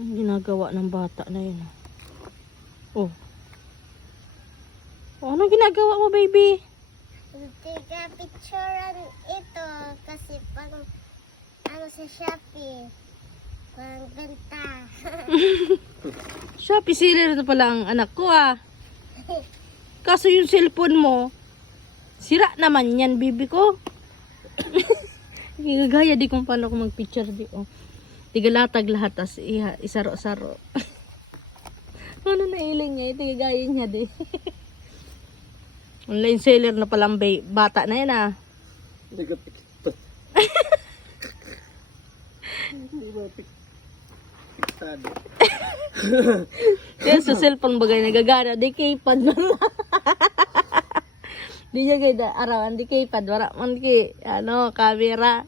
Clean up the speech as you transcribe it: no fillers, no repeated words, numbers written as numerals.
Ang ginagawa ng bata na yun. Oh. Oh, anong ginagawa mo, baby? Tiga picturean ito kasi pang ano sa Shopee. Pang benta. Shopee seller na pala ang anak ko ah. Kaso yung cellphone mo, sira naman yan, bibi ko. Gagaya di kung paano ako mag-picture di. Oh. Tigalatag lahat, tas isaro-saro. Ano na iling niya, tigagaya niya di. Online seller na palang bata na yan ah. Hindi ka pikit. Hindi ba piktado? Kaya sa cellphone bagay nagagana, di keypad na lang. Di niya gaya arawan, di keypad, wala man ki, ano, camera.